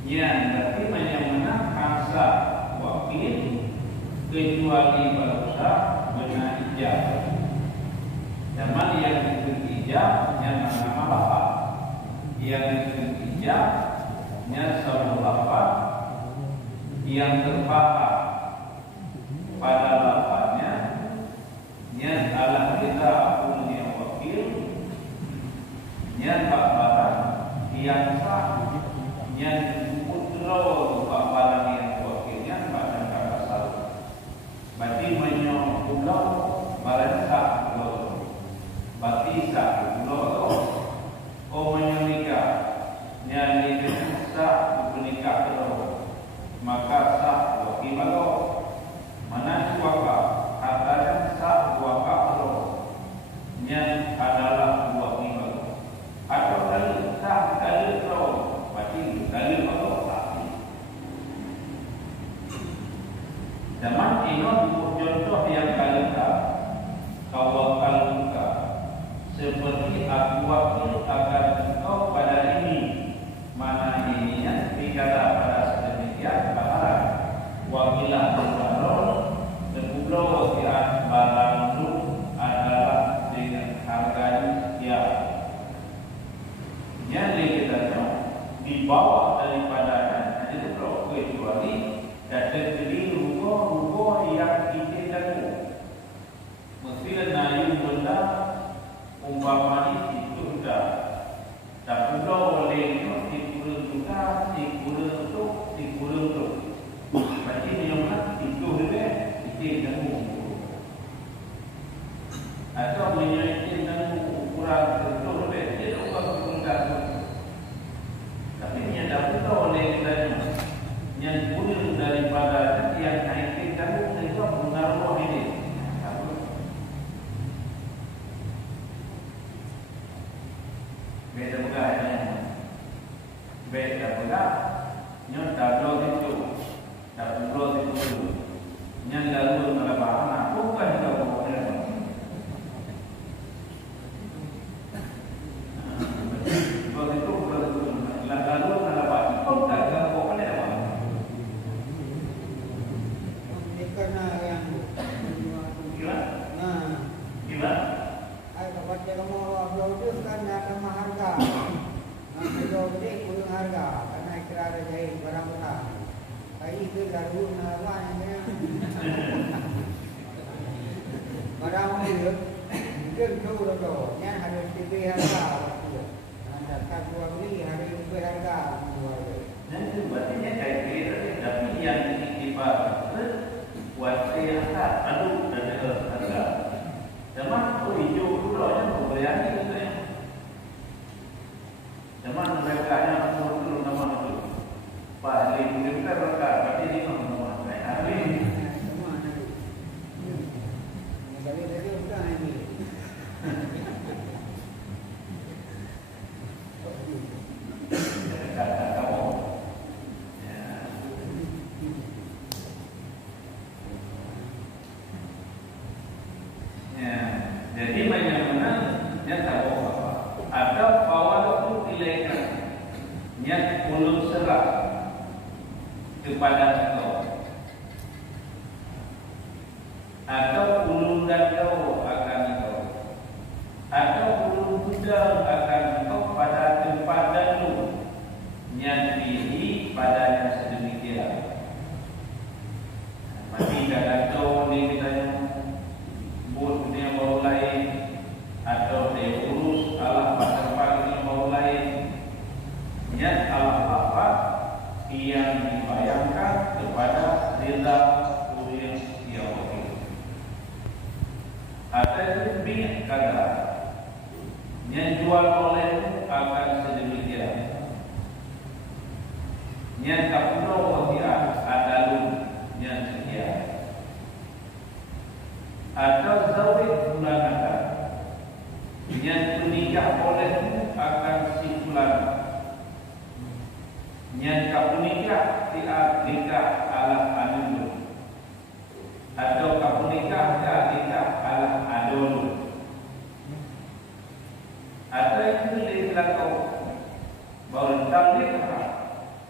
Yang berarti menyamana kasa wakil kecuali berusaha benar ijab. Zaman yang disebut ijab yang nama lafaz, yang disebut ijab yang sebuah lafaz yang terpahat pada lafaznya yang ala kita punya wakil yang barang yang sah yang pulau barang yang wakilnya pada kata salah. Berarti menyo pulau barang sah pulau. Berarti sah pulau oh menyo nikah yang sah nikah pulau. Maka sah wakil pulau. Mana wakaf adalah sah wakaf pulau. Yang adalah wakil pulau. Atau kalau sah kali pulau. Dalil Allah Ta'ala. Zaman ini contoh yang kalika kawakal buka seperti aku wakil akan engkau pada ini. Mana ininya dikata pada sedemikian bahara wakilah berbarol dan wakilah barang itu adalah dengan harganya sekian. Yang dikatakan di bawah daripada itu kalau kecuali datang dari ruko yang kita tahu mesti naik benda umpamanya itu sudah tak perlu oleh dikurang juga dikurang tu berarti yang itu kita tahu atau menyaikan tahu ukuran tertentu dia ubah ukuran. Tapi yang dapat oleh kita yang kurang daripada yang naik kita itu mengaruh ini. Beda pula yang beda pula yang double itu yang lalu melakukan bukan kalau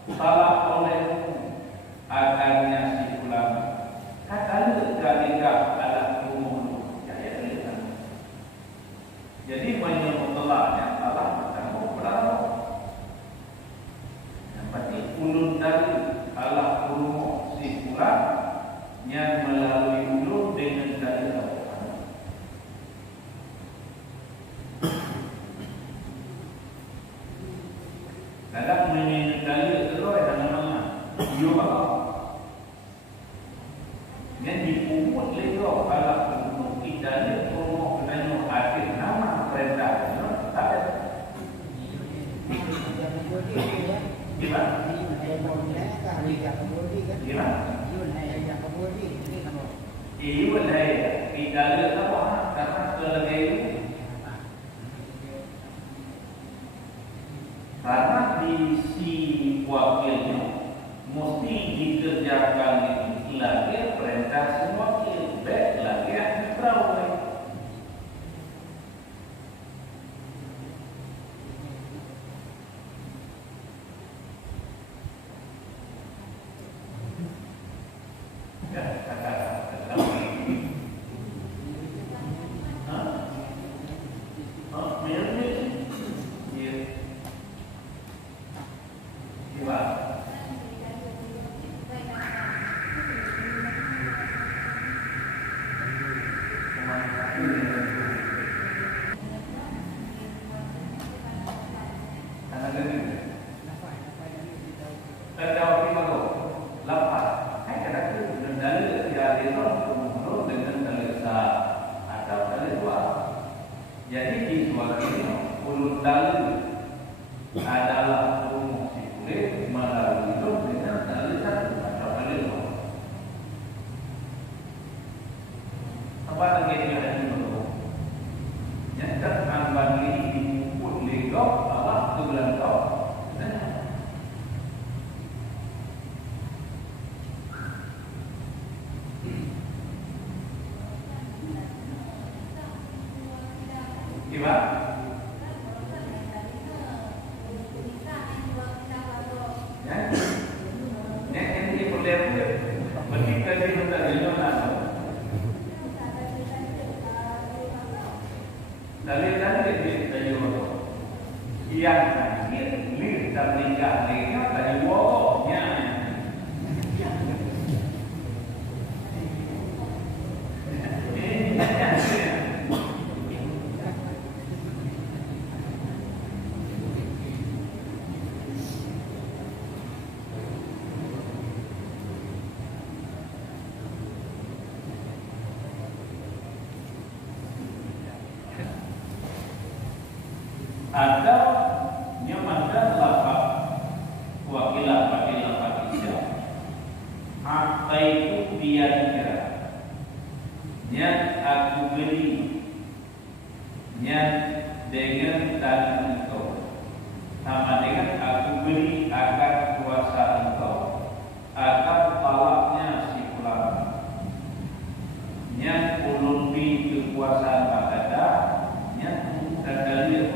salah olehmu akannya si fulan kata ketika ada umum ya kan. Jadi menyemutlaknya salah bertanggung berapa. Yang berarti ulun dari Allah umum si fulan yang melalui ulun dengan dari kadang menyedari terus dengan mana? Yo apa? Yang dipungut lego kalau untuk kita ni promo kenanya akhir nama perintah, tak ada. Gimana? Gimana? Iwan hai kita lihat apa? Karena selagi itu karena di si wakilnya mesti dikerjakan itu lagi perintah si wakil baik lagi yang terawih. Ya, jadi di suara ini ulun dalil adalah umum si kulit melalui itu dengan dalil satu atau dalil dua. Apa lagi yang ada di bawah? Yang terhambat ini diukur legok Allah tu belakang. Gimana? Ya, ini boleh berita di mana? Dalil di mana? Yang terakhir dan nikah dari wawanya. Ada yang ada lafaz wakilah Isya akta itu biadika yang aku beri yang dengan tangan engkau sama dengan aku beri akan kuasa engkau akan talaknya si fulan yang ulun bi kekuasaan ada yang terkali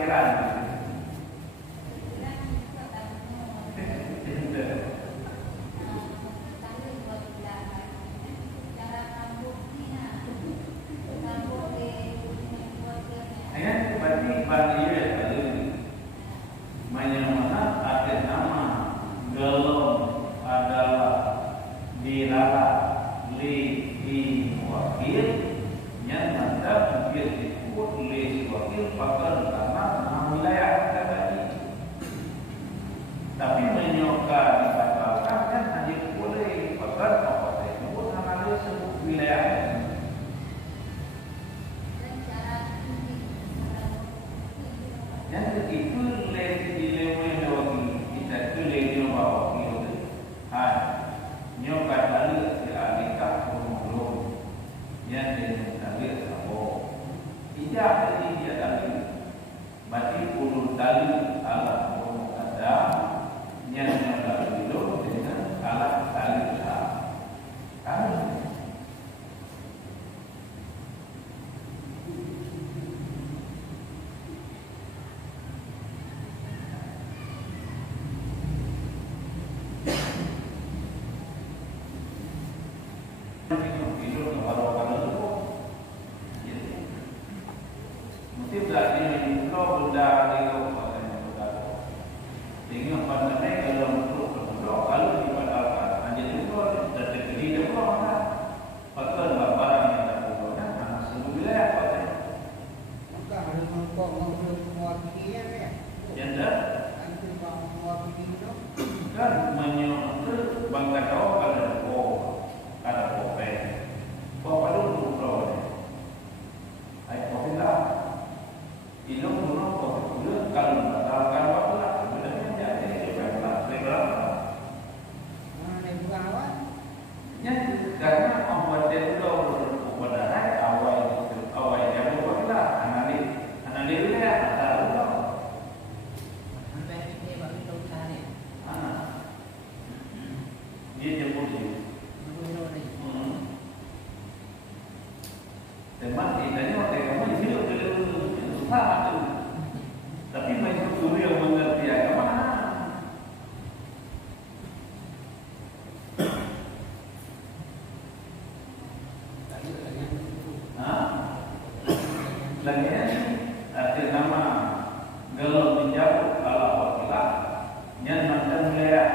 pikiran. Berarti bagi mana ada nama gelom adalah dilarang di wakil yang mantap dia disebut li wakil pakar karena wilayah tadi. Tapi menyoka dibatalkan kan hanya boleh pakar apa saya sebut nama sebut wilayah. Yang itu dilewe wakil kita itu lewe wakil itu nyoka dalil si alika belum yang dalil sabo tidak ini dia dalil berarti ulul dalil ala ada yang dalil itu dengan ala dalil kan. Kan menyuruh bangga kau ada kopi dulu bro, ayo kopi lah, hidung dulu kopi dulu kalau batalkan waktu lah, sebenarnya jadi lebar. Ya karena membuat dia dulu berdarah awal dia berbuat lah, analis ya tahu lah. Dia jemput dia. Teman ini waktu kamu di sini susah tu. Tapi macam guru yang mengerti agama. Lagi ada nama gelap menjauh ala wakilah yang macam wilayah.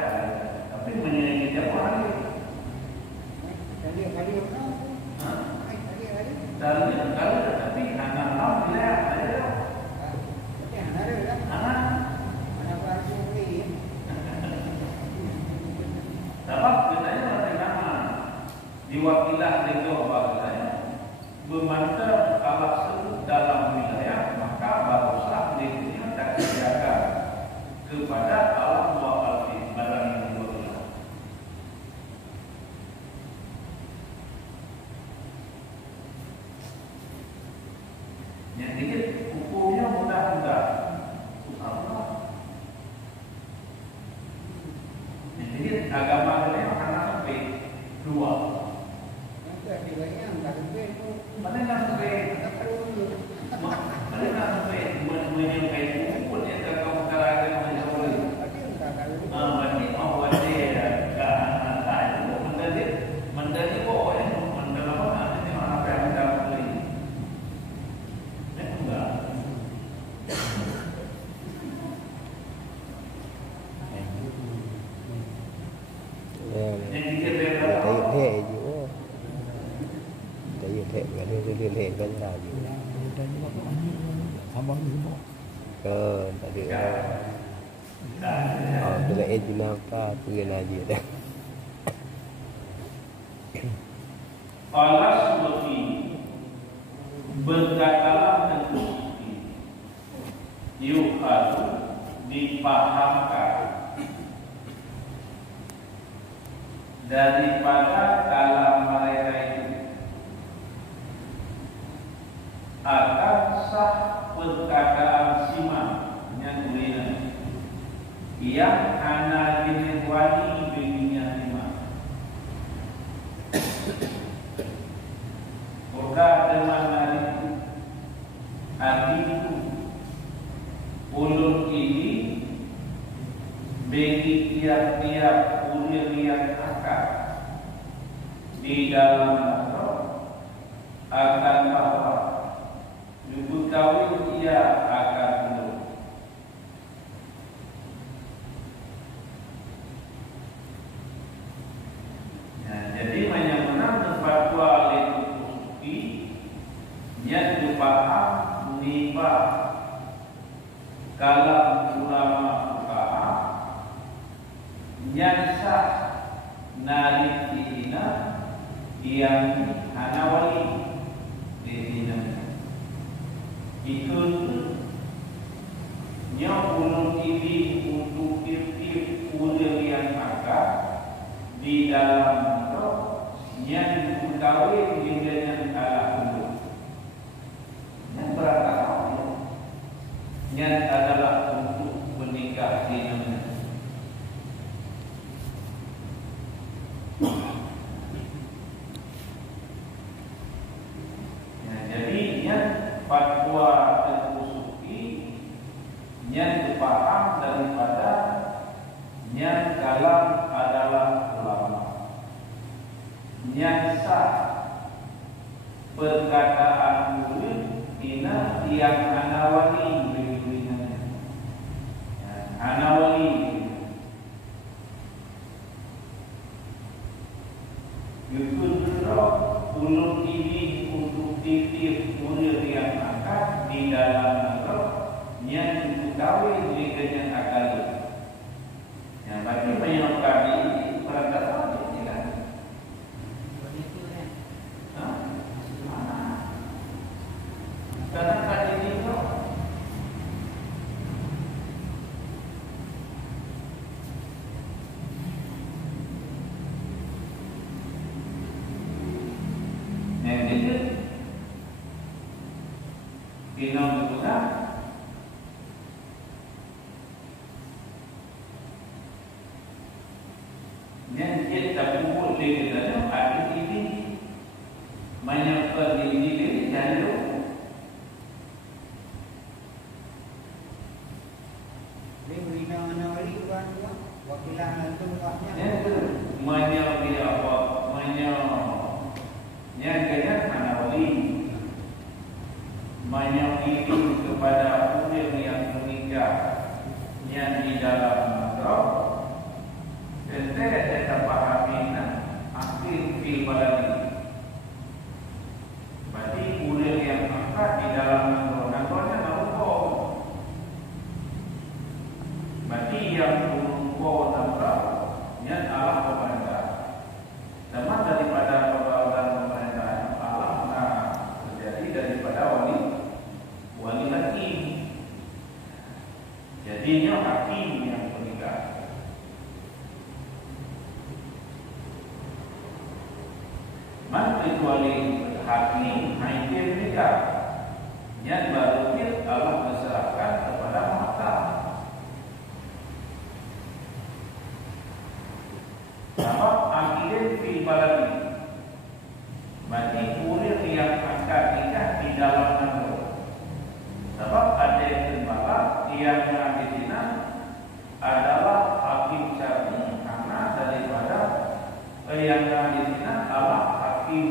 Tapi menyanyi dia orang itu. Kali tapi anak lam wilayah ada. Dapat katanya ada nama diwakilah itu apa katanya bermantap kalau sebut dalam wilayah maka baru sah dia tak dijaga kepada alam wa'alfi barang yang berlaku. Yang ini hukumnya mudah-mudah susah. Yang ini agama ini akan sampai dua. Mana yang sampai menyukai hukum yang terkau karakan menjauh. Berarti awal dia menjadi pokoknya mendalam ini apa yang dalam beli. Enggak. Yang dikira liên hệ với là gì? Tadi bila ejina apa pengen aja dah. Allah seperti berkatalah dan yukhadu dipahamkan daripada kalam mereka itu akan sah perkataan siman yang mulia yang ana dinewani bininya siman Oka dengan hari itu ulun ini bagi tiap-tiap ulun yang akad di dalam nasab akan bahwa nyebut kawin ia akan belum. Jadi menyangkut fatwa itu suci yang dipaham nibah kalam ulama fuqaha yang sah narik dihina yang hanawali dihina ikut nyobulun ini untuk tip-tip ulil yang akad di dalam yang dikawin dengan alat untuk yang berakal yang adalah untuk menikah dinamnya. Jadi yang fatwa terkusuki yang dipaham daripada yang kalam adalah ulama yang sah perkataan murid ina yang anawali begini anawali yaitu ulun ini untuk titip murid yang akad di dalam nasab yang diketahui dengan akal yang bagi menyokap ini perangkat karena tadi itu yang itu pinang juga yang kita kumpul di dalam hati ini menyangkut diri dan menyakiti kepada ulil yang menikah yang di dalam nasab ente kita pahami akhir fil baladi berarti ulil yang akad di dalam nasabnya naruko berarti yang naruko nasab yang Allah kepada sama daripada perbuatan pemerintahan Allah terjadi daripada wali hakim. Jadinya hakim yang menikah. Man kecuali hakim hakim menikah yang baru Allah berserahkan kepada mahkamah. Sebab akhirnya fil baladi berarti kurir yang akan nikah di dalam nasab. Sebab ada yang terbalas yang di sini adalah hakim syar'i karena daripada yang di sini adalah hakim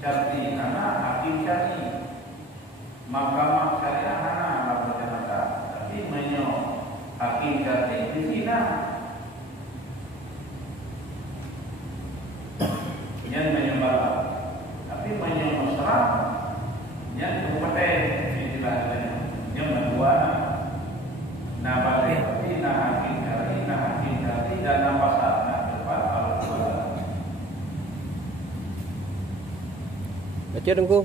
syar'i karena hakim syar'i mahkamah syariah karena macam-macam tapi menyo hakim syar'i di sini yang menyebalah tapi menyo mesra yang kompeten istilahnya yang kedua nabati hakim syar'i dan nafasatna depan al-Quran. Baca dengku.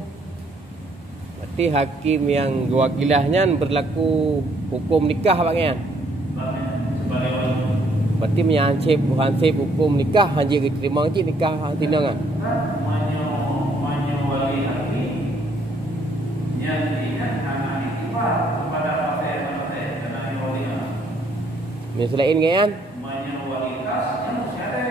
Berarti hakim yang wakilahnya berlaku hukum nikah bangnya. Berarti menyansip hukum nikah hanya diterima cik nikah tinang ah. Manyo wali hakim yang kepada partai karena walinya. Selain kan? Menyualitas yang ada.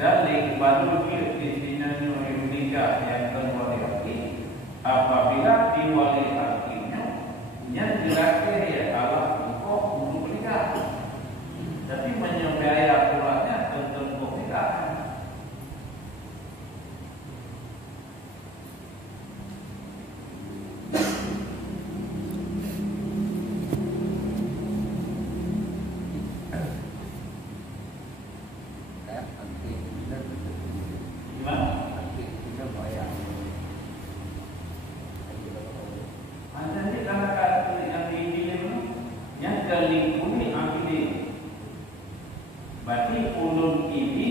Dan baru dia istilahnya nikah yang terwali hati. Apabila diwali hatinya, yang jelasnya ya Allah engkau untuk menikah. Tapi membiayai pulanya tentu tidak. Berarti ulun ini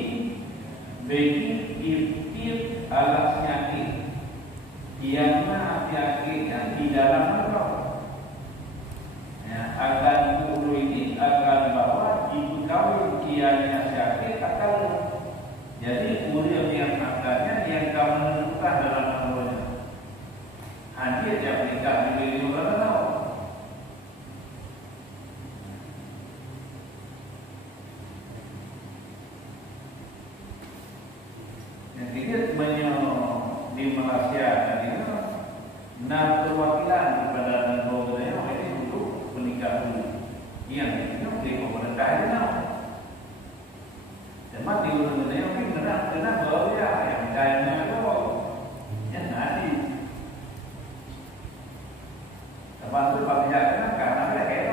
bagi ibtir alas yakin yang mana yakinnya di dalam roh ya, akan ulun ini akan bahwa ibu kawin kiannya yakin akan jadi ulun yang akannya yang kamu menentukan dalam rohnya hadir yang nikah di luar tahu. Jadi di Malaysia tadi itu 6 perwakilan kepada negara yang ini untuk menikah dulu. Yang itu di pemerintah itu. Cuma di negara yang ini kena bawa ya yang kayaknya itu yang nanti. Lepas itu pihak karena ada kayak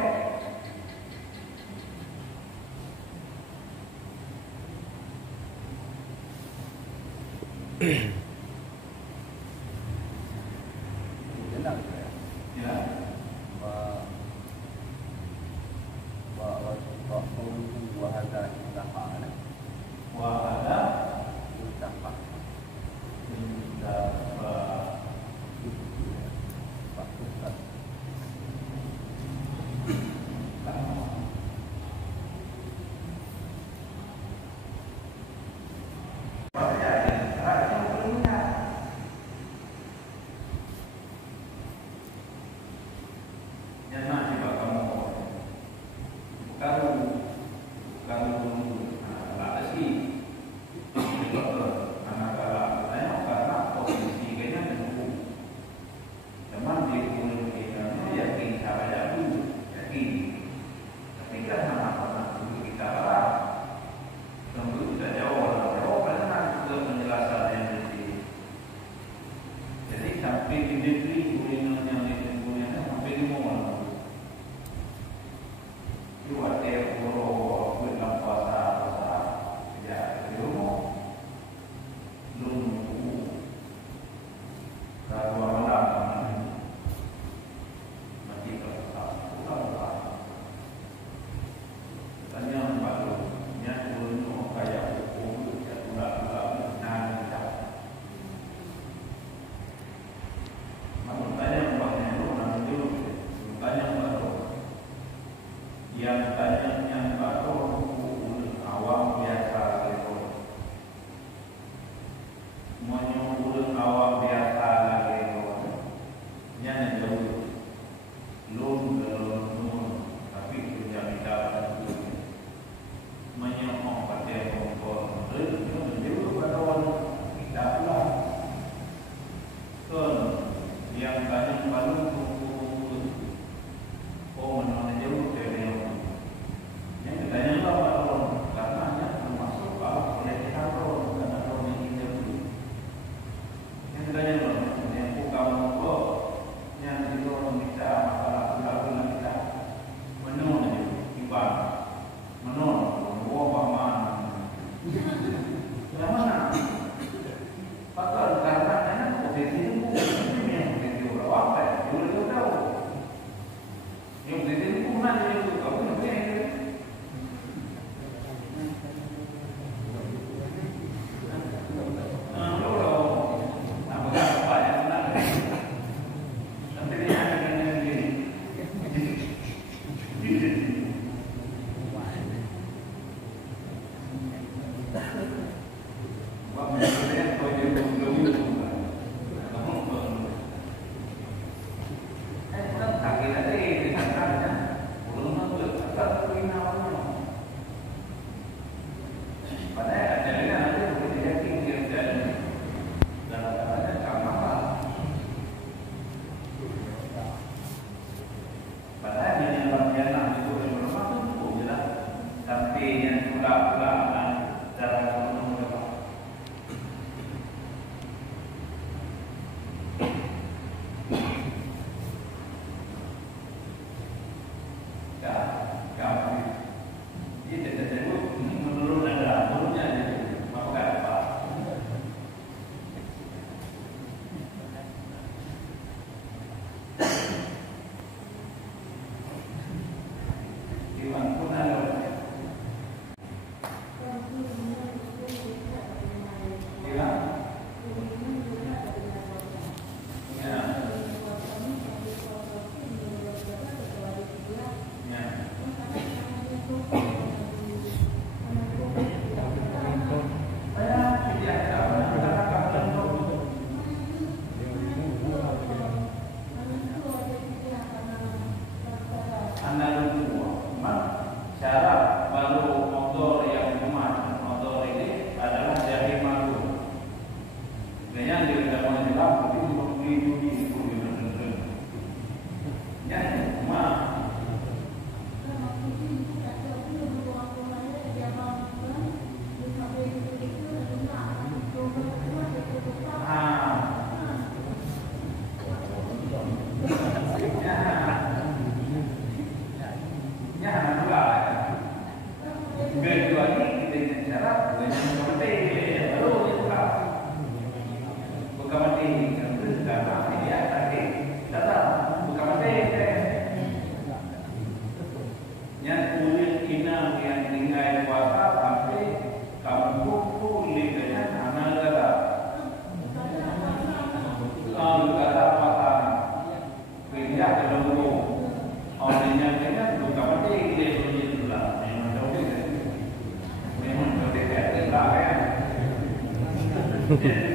Ini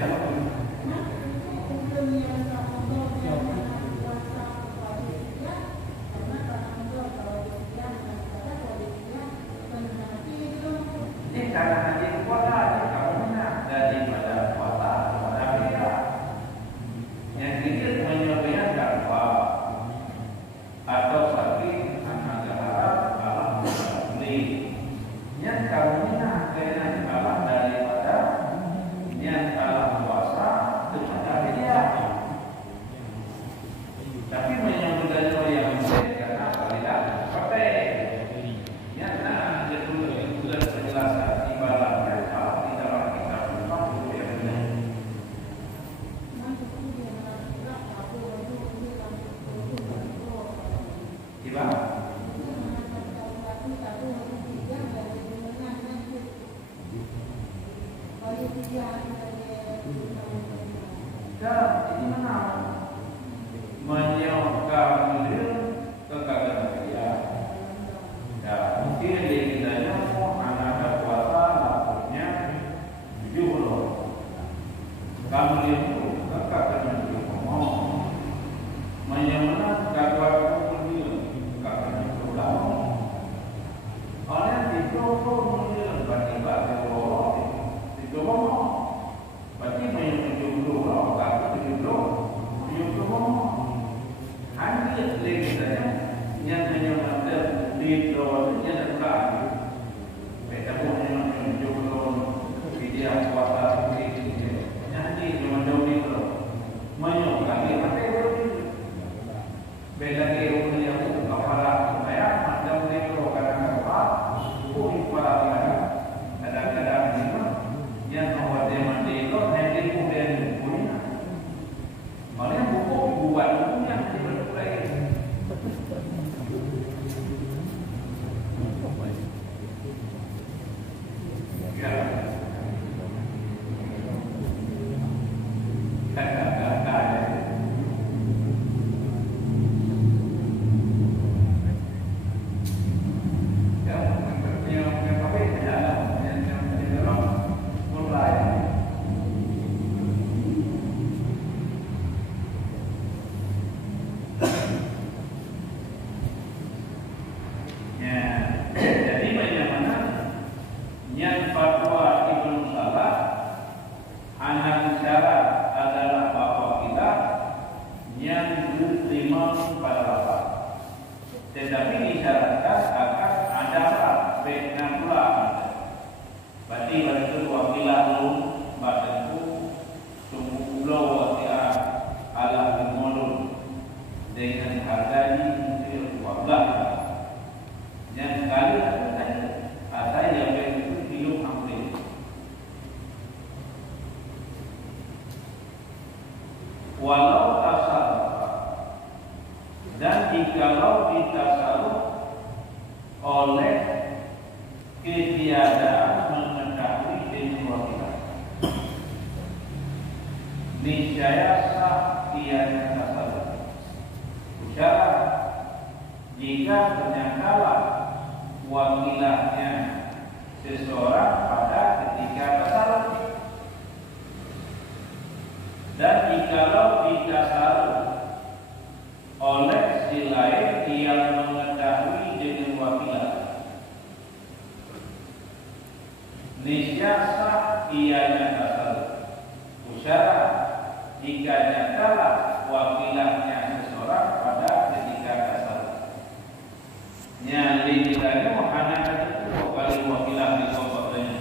karena haji kuasa kamu menang daripada kuasa pada mereka. Yang sedikit menyobian dakwa atau sakit anak harap alam beli. Yang kamu menang karena kalah daripada yang kalah kuasa kepada dia. Tapi menyobian yang mungkin karena tidak pakai. Yang nah itu sudah penjelasan ibaratnya kalau di dalam kitab itu yang benar. Gimana? Ya, ini mana? Menyokap mulia kekagatan dia. Ya, mungkin dia kitanya anak ada kuasa lapurnya 70. Kamu lihat itu kekagatan dia ngomong. Menyokap kekagatan dia kekagatan dia. Oleh itu mulia berarti Allah itu ngomong. Berarti menyokap 70 orang kata 70 ngomong. Hanya lagi kitanya yang menyokap di bawah dia ada mereka pun memang menjual video kuasa ini jadi cuma jauh itu menyokap dia pakai itu beda dia punya kepala saya macam itu kadang-kadang pun kepala dia kadang-kadang ini yang awal dia mandi itu nanti kemudian punya malah buku buat bukunya diperlukan tetapi disyaratkan akan ada dengan pula. Berarti itu wakilah lu badanku sungguh pulau wasiat ala modul dengan harganya mungkin 12. Yang sekali ada yang itu hidup hampir. Walau asal dan jikalau ditasarruf oleh ketiadaan mengetahui dengan wakilah, niscaya sah ianya tasarruf. Syarat jika ternyata wakilahnya seseorang pada ketika tasarruf, dan jikalau ditasarruf oleh si lain yang mengetahui dengan wakilah, niscaya sah ianya tasarruf. Syarat jika nyatalah wakilahnya seseorang pada ketika tasarruf. Nyali kiranya hanya itu kali wakilah di kotanya.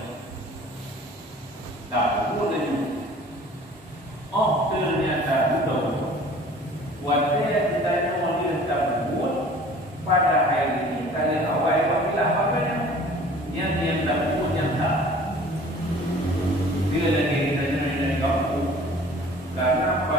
Tak boleh. Oh ternyata betul. Wajah kita yang memilih tabut pada hari ini kali awal wakilah apanya yang tabut yang tak. Bila lagi kita dari kampung karena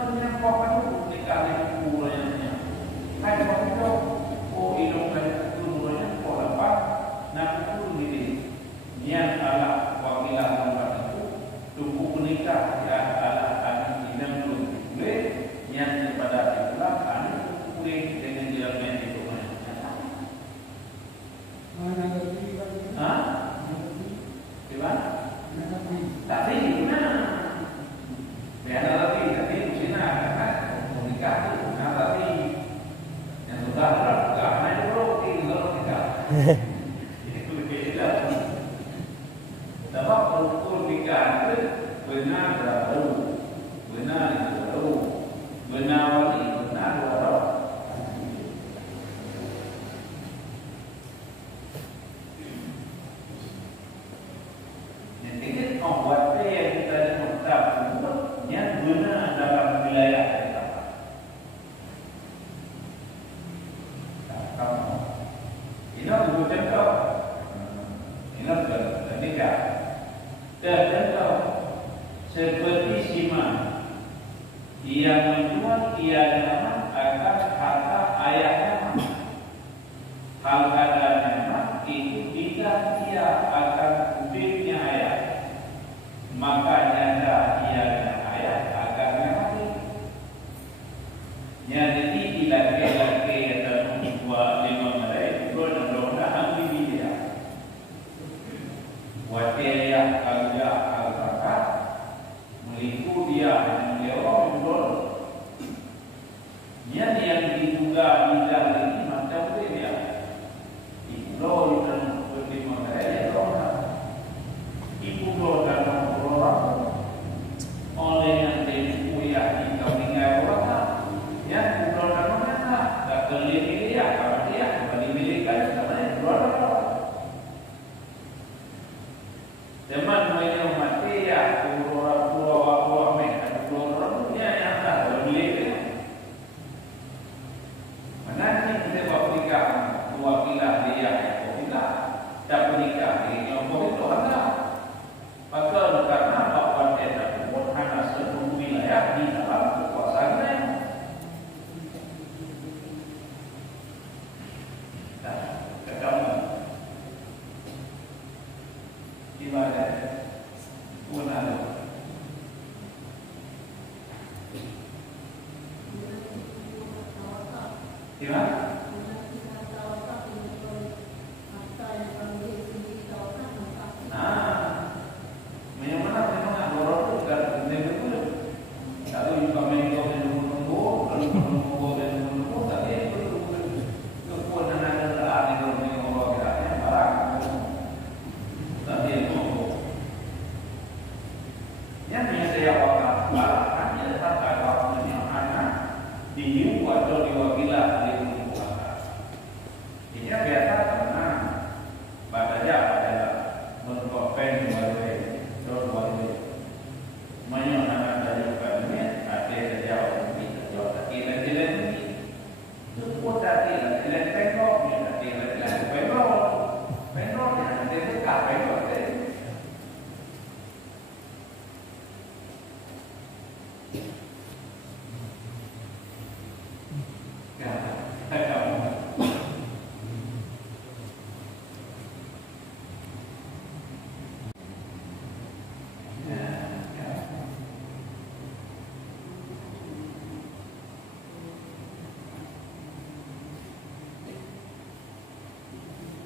ternyata apa itu dikali kurangnya. Ada apa itu? Oh ilmu kan turunnya kok apa? Nak turun ini. Niat Allah wakilah tempat itu tubuh menikah ya Allah akan tidak boleh niat kepada itulah anak boleh dengan jalan itu. Tapi gimana? Biar tapi mesti kan menikah itu, tapi yang sudah berapa itu bro, tinggal nikah. Itu beda. Sebab ukur nikah itu benar baru, benar wali, benar baru. Membuat yang kita tetap yang guna dalam wilayah kita. Ini untuk contoh. Ini untuk nikah. Contoh seperti Sima, ia menjual nama akan harta ayahnya. Hal keadaannya itu tidak ia akan ubahnya ayah. Makanya ia ayat agarnya mati. Jadi laki-laki atau dua lima mereka belum ambil dia. Wajah kerja al-Fatah melipu dia orang belum. Yang diduga ini macam dia. Ibu itu lima mereka orang. Ibu dalam oleh yang kuliah di kampungnya orang, ya bukan mana tak terlihat dia, kalau dia kembali milikkan sebenarnya berapa? Zaman mereka mati ya, orang mereka yang tak terlihat. Mana sih kita berfikir wakilah dia, kita tak berfikir ini orang itu ada. Maka karena bahwa dia tersebut hanya seluruh wilayah di dalam kekuasaannya. Nah, kedua, gimana? Gimana? Gimana?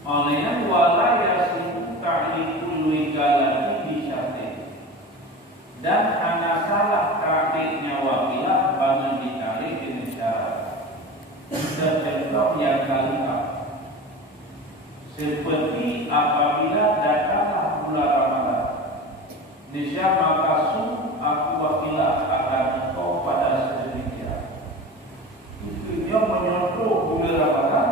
Olehnya wala yasimu ta'likul wikalati bisyati. Dan hanya salah ta'liknya wakilah bangun ditarik dengan syarat. Contoh yang kelima, seperti apabila datanglah bulan Ramadan, niscaya maka aku wakilah akan engkau pada sedemikian. Dia menyontoh bulan Ramadan.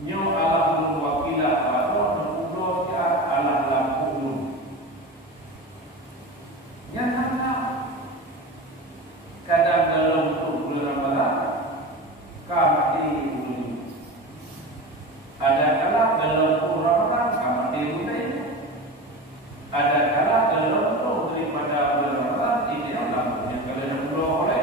Nyo Allah wakilah atau mengudur ke Allah lakukan. Yang mana kadang dalam bulan Ramadan kamati dulu. Ada kala dalam bulan Ramadan kamati dulu. Ada kala dalam daripada bulan Ramadan ini yang lakukan. Kalau yang belum oleh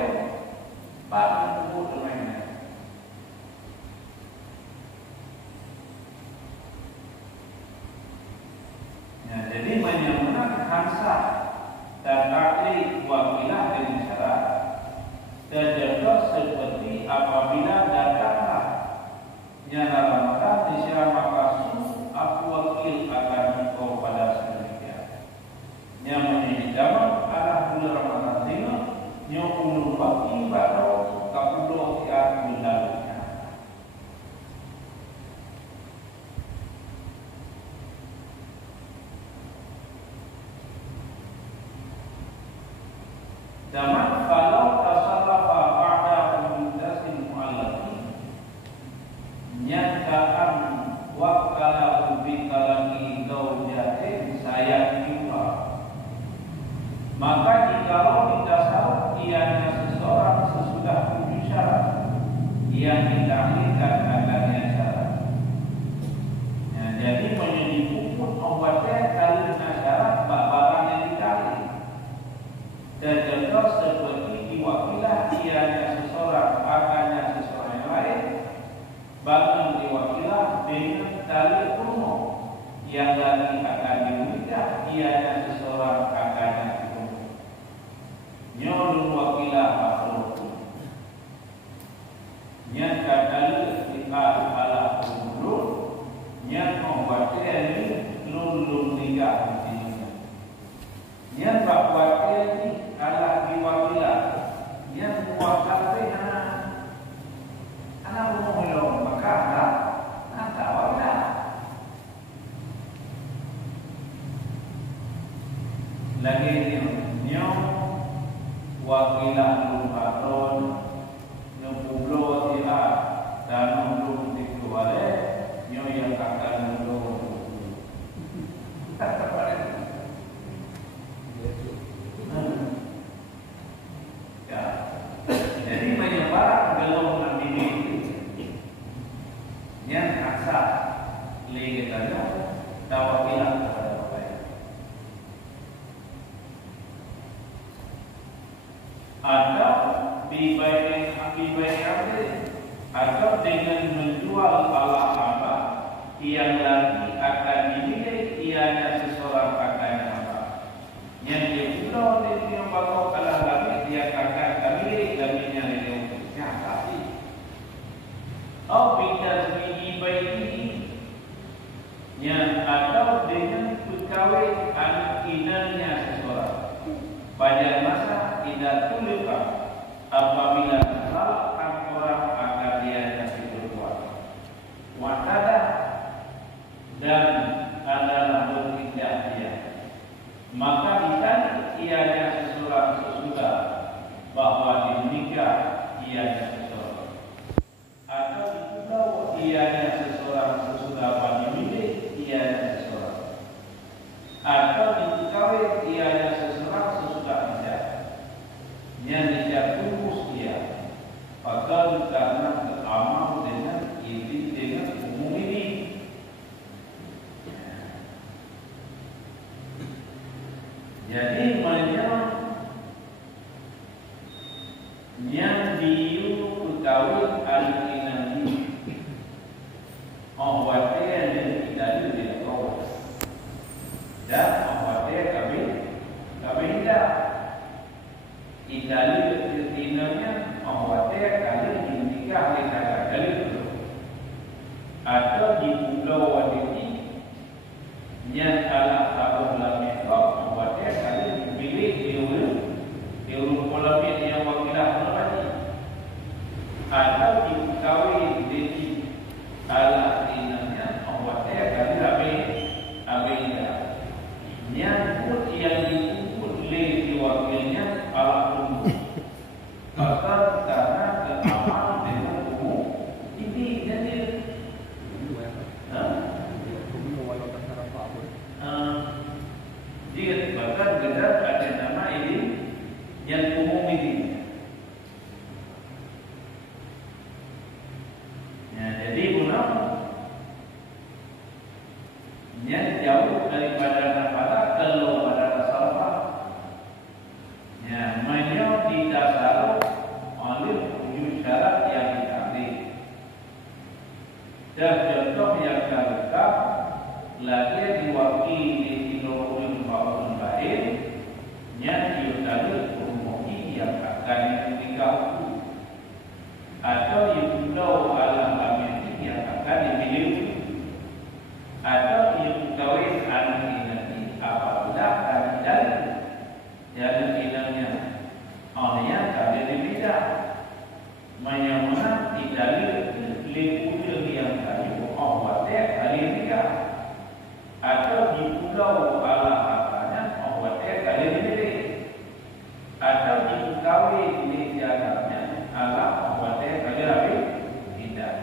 yang dikawinkan akannya syarat. Jadi menyebut obatnya kalau syarat barang yang dikawin. Dan contoh seperti diwakilah ianya seseorang akannya seseorang yang lain, bahkan diwakilah dengan tali umum yang lagi akan dinikah ianya seseorang akannya umum. Nyolong wakilah makhluk. Yang kadang kita ala umur, yang membaca ini lulung nikah ini. Yang baca ini ala diwakilah, yang wakil ini anak umum belum maka ada wakilah. Lagi nyom wakilah lumpaton nyumpul dia dan nunggu dikeluarnya nyo yang akan nunggu. Ya, jadi menyebar gelongan ini yang asal legalnya tawakilah kepada bapak. Ada dibayar atau dengan menjual ala-ala yang lagi akan dimiliki ianya seseorang akan apa yang dia pulau dia bakal kalah lagi dia akan kami daminya dia tapi bila biji bayi yang atau dengan pegawai anak inangnya seseorang pada masa tidak tulipkan apabila salahkan orang akan dia kasih berbuat watada dan adalah bertindak dia, maka dikali ianya seseorang sesudah bahwa dinikah ianya seseorang atau dipulau ianya seseorang sesudah bahwa dimiliki ianya seseorang atau dikawin ianya seseorang sesudah ijab yang ijab tumus dia, maka karena keamal dengan ini dengan umum ini. Jadi yang diu kawin al-inani awate yang tidak dilakukan dan awate kami tidak inanya awate kali dinikah dengan kali itu atau di pulau waditi yang kalah tahu lagi awate kali dipilih di pulau yang wakilah lagi atau dikawin di ala inanya awate kali abenya yang pun yang dikumpul di wakilnya ala umum maka karena keamal dengan umum ini jadi dia bahkan gerak ada nama ini yang umum ini. Ya, jadi ulama yang jauh daripada nafada kalau pada salafah. Ya, menyo didasar oleh tujuh syarat yang diambil. Dan contoh yang kelengkap lagi diwakili di nomor maupun lain yang diutamakan umumnya yang akan dikawal atau dipulau alam amin yang akan dimiliki atau dikawin anak ini apabila akan jalan inangnya orangnya ada di bidang menyamuna tidak lebih yang tadi awatnya hari ini atau di pulau ala apanya awatnya kali ini atau di kawin di jalannya ala awatnya kali ini tidak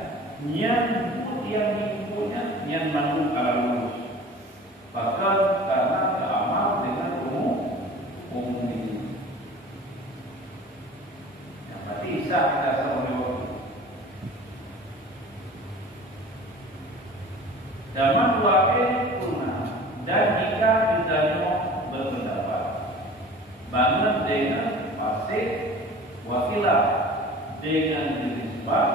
yang dipunya yang mampu ala lulus bahkan karena keamal dengan umum ini yang berarti sah kita sama Zaman wae punah dan jika ditanya berpendapat banget dengan fasik wakilah dengan dinisbah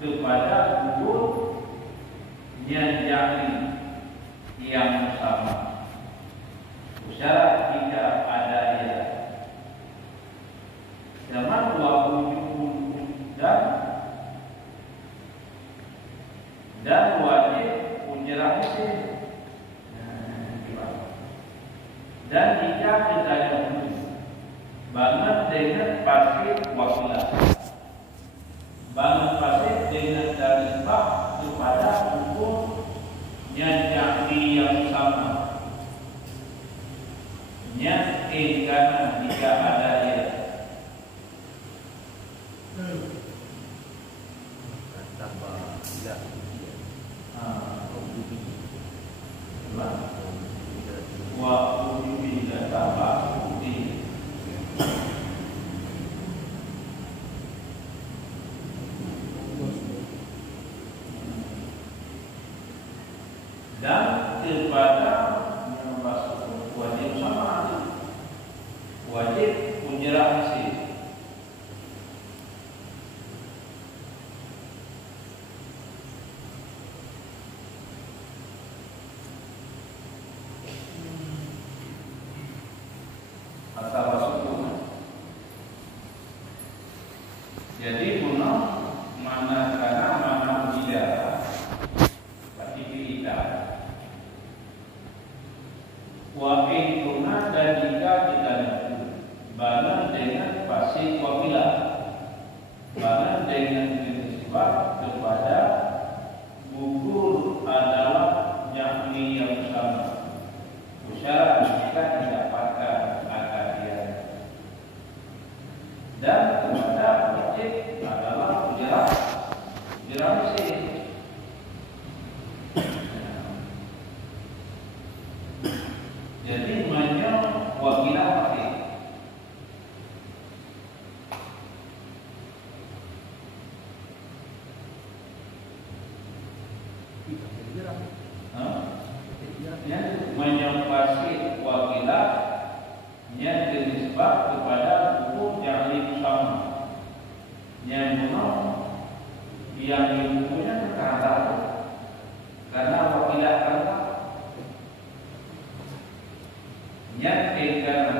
kepada guru yang sama. Syarat jika ada ia zaman dan wajib ujarah mesin dan jika ditanya banget dengan pasif wakilah banget pasif dengan nisbah kepada hukum yang sama karena jika ada ia tambah tidak wa ubi dan tambah ubi dan kepada yang masuk wajib sama wajib ujarah mesin atau masuk. Jadi guna mana karena mana tidak berarti tidak wa guna dan jika kita bangun dengan pasif wakilah bangun dengan nisbah kepada gugur adalah yang sama syarat jika didapatkan akad dia dan kepada wajib adalah ujarah mesin jadi banyak wakilah pakai yang menyempasi wakilah yang dinisbah kepada hukum yang sama yang benar yang hukumnya terkadang karena wakilah karena yang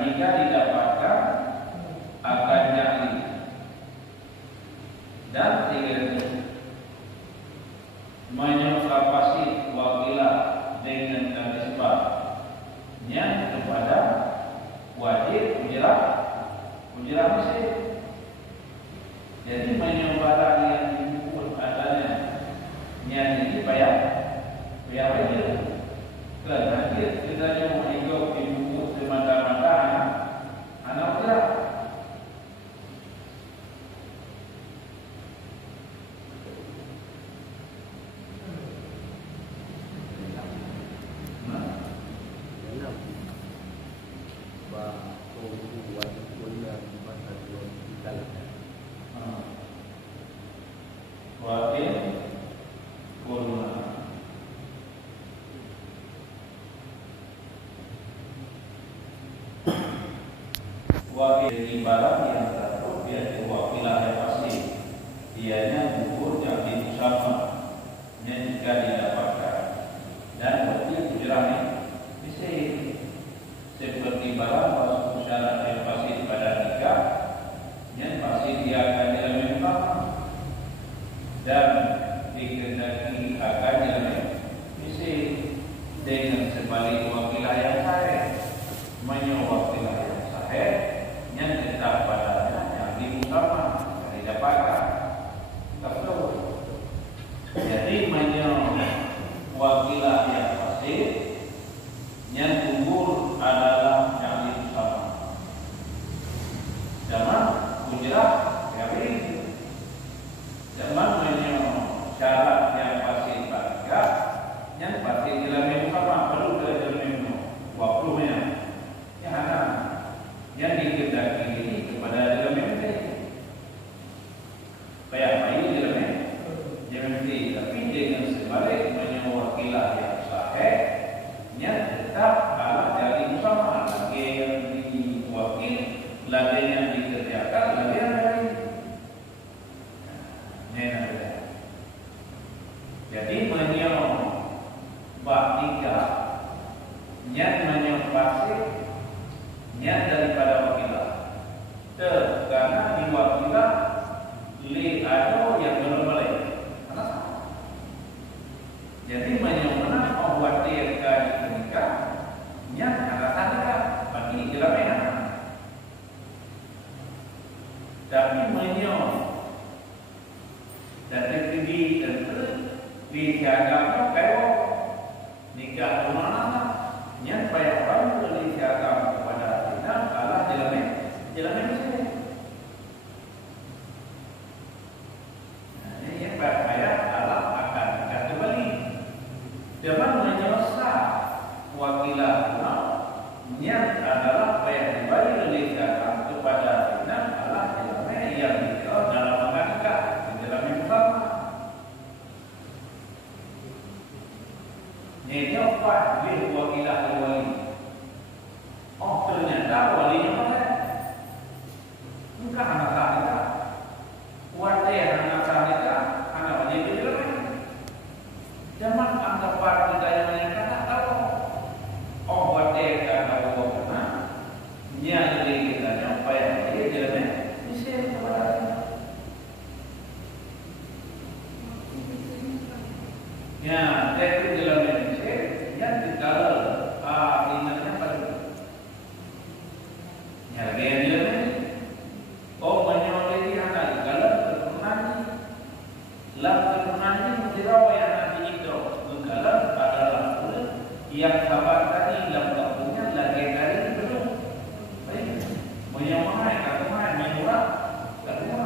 jika didapatkan akan jadi dan menyempasi wakilah dengan nisbah yang kepada wajib ujarah mesin jadi menyembah yang dihukum adanya yang ini bayar aja karena kita mau ikut dibuku semata-mata anak ujarah wakil barang yang tertutup dia wakilah yang pasti dianya gugur yang sama yang jika didapatkan dan wakil ujarahnya bisa seperti barang masuk syarat yang pasti pada nikah yang pasti dia akan dilakukan dan dikendaki akan dilakukan bisa dengan sebalik wakilah yang sahih menyewakilah yang sahih yang tetap padanya yang dimusama yang didapatkan betul. Jadi menyewakilah yang pasti yang gugur adalah yang dimusama zaman ujarah ya zaman syarat yang pasti pada yang pasti dalam sama perlu dalam waktunya yang ada yang dikendaki ini kepada dalam kayak ini dalam tapi dengan sebalik menyewakilah menyo dan tinggi dan di agama kayo nikah mana yang payah baru di agama kepada kita Allah jalan ini. Ini yang payah Allah akan kembali. Zaman menyelesaikan wakilah yang adalah payah kembali dari agama kepada kita Allah jalan yang dikenal dalam agama dalam yang pertama. Ini apa? Dia wakilah wali. Oh ternyata walinya mana? Bukan anak saya. Wali anak saya, anak wali itu juga. Zaman anggapan kita yang kata tahu. Oh wali kata wali yang kita sampai dia jalan bisa kepada. Ya, dari jalan yang kita ingatnya pada nyalakan dia ni. Oh menyolong dia anak kalau keturunan lah keturunan ini tidak yang nanti itu kalau adalah yang sahabat tadi dalam kampungnya lagi dari belum baik menyamai kata menyurah kata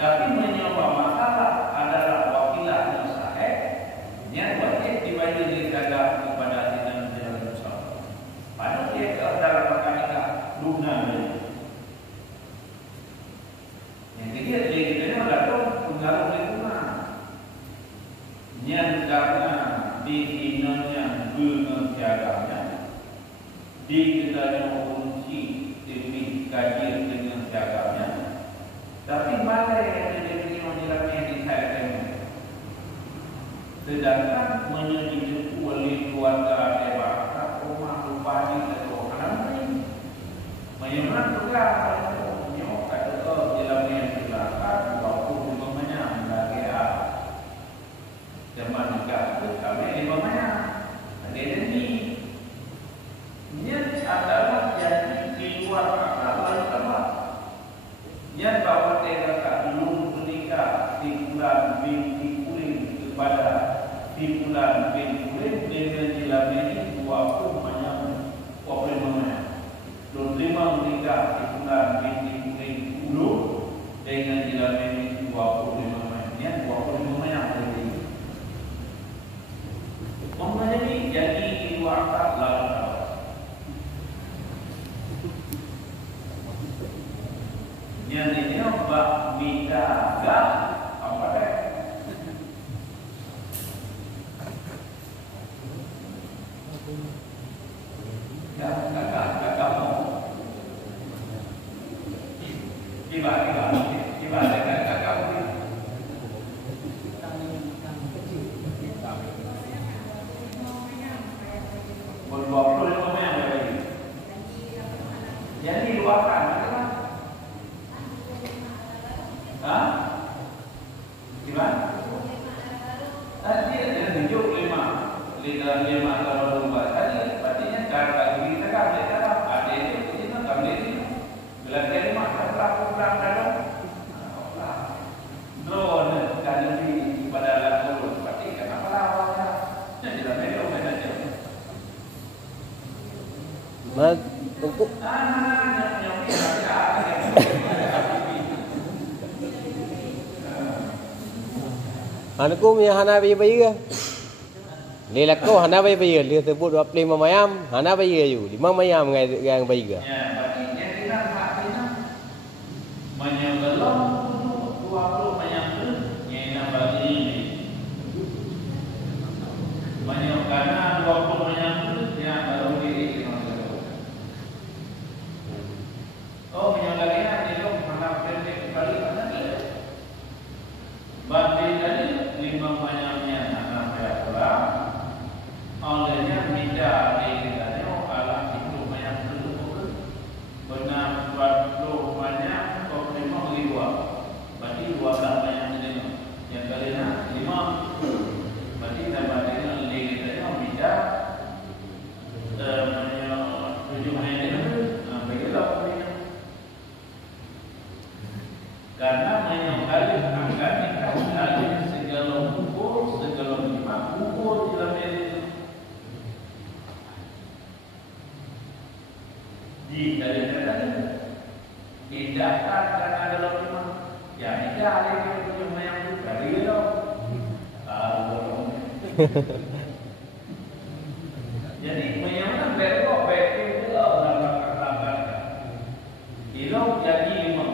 tapi menyoba masalah adalah wakilah yang wajib dibagi dikata kepada dengan jalan usaha. Padahal dia dalam mekanika lunak. Yang dia kita adalah pengaruh lingkungan. Yang karena dihinanya pengajaranya, diketanya kunci demi kaji dengan jagamnya. Tapi mana yang diterima dalamnya dicarikan? Sedangkan menyediakan wali keluarga dewasa, rumah bupati atau anak ini, menyerang juga menyok atau dalam yang berlaku waktu umpamanya lagi zaman nikah kami umpamanya ada ini, ini adalah jadi di luar akal sama, yang bawa mereka belum menikah di bulan binti kuling kepada di bulan Februari dengan jalan ini 20 banyak problemnya. Belum terima menikah di bulan Februari dulu dengan jalan ini 25 banyak 25 banyak lagi. Maknanya ini jadi di luar akal lalu. Yang ini bak bida gak apa deh? Kakak mau gimana kakak berbawa lima yang lagi jadi luakan gimana tadi ada tunjuk lima kalau berubah tadi artinya kakak kita kan ada itu kita kami itu belajar lima berlaku dalam drone kali ini pada lalu berarti kenapa awalnya jadi dalam itu saja Mas untuk Anakku punya hana bayi ke? Lelak kau hana bayi dia sebut 25 mayam, hana bayi je. 5 mayam yang bayi ke? Ya, berarti yang kita artinya menyegelom 20 mayam tu yang bagi ini. Menyokana 20 mayam tu yang baru diri. Oh, menyokana itu mana pendek kali mana dia? Banding dari 5 mayamnya anak saya pulang. Olehnya minta dikitanya alam itu banyak dulu benar 20 banyak kau terima bagi 2 berarti 12 banyak terima yang kalinya 5 berarti dapat dengan dikitanya minta Karena menyembelih akan dikasih segala ukur, segala lima ukur dalam diri. Di kadang-kadang tindakan karena dalam lima, ya ini ada yang punya yang dari itu. Jadi menyembelih berkok itu dalam kata-kata. Ilau jadi lima.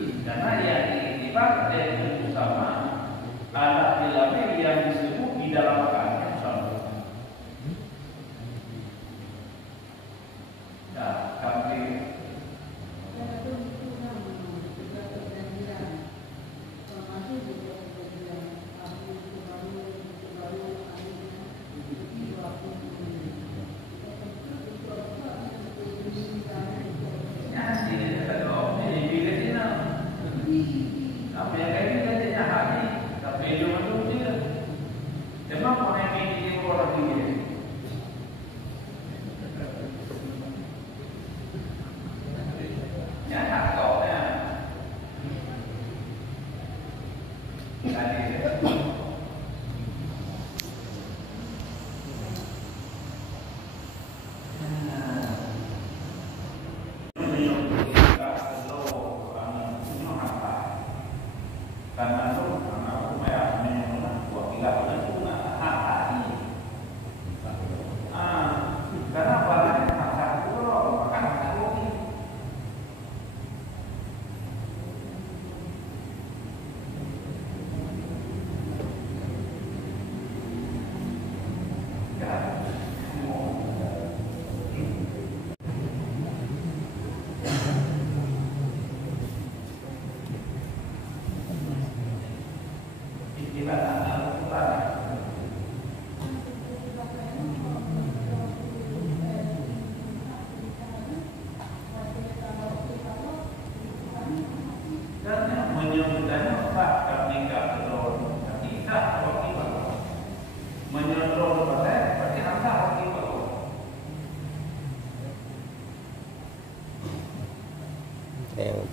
Karena yang diiktibar dari utama ada filamen yang disebut di dalam makannya sama. Nah, kami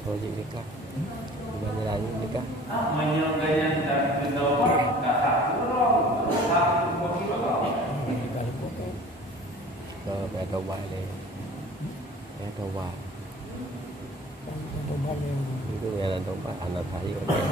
projek nikah, gimana lagi nikah? Menyelesaikan dan kedua tak satu Mẹ tàu bài đây, mẹ tàu bài, cái mẹ là tàu bài, anh là thấy rồi.